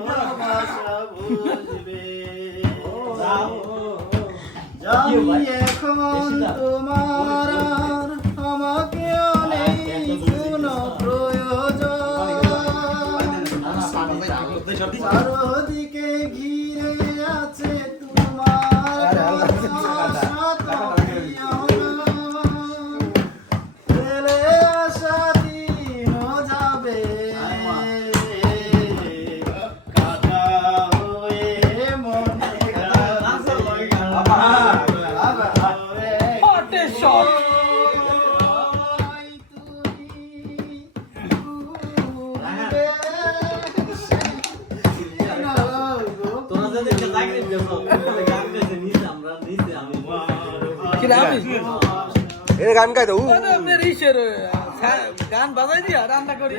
ভালোবাসা বুঝবে জানি এখন তোমার আর আমাকেও নেই কোনো প্রয়োজন চারদিকে ঘিরে আছে তোমার আশা তো প্রিয় না। ফেলে আসা দিনও যাবে কাটা হয়ে মনে গান গাই দাও গান বাজাই দিয়া রান্না করি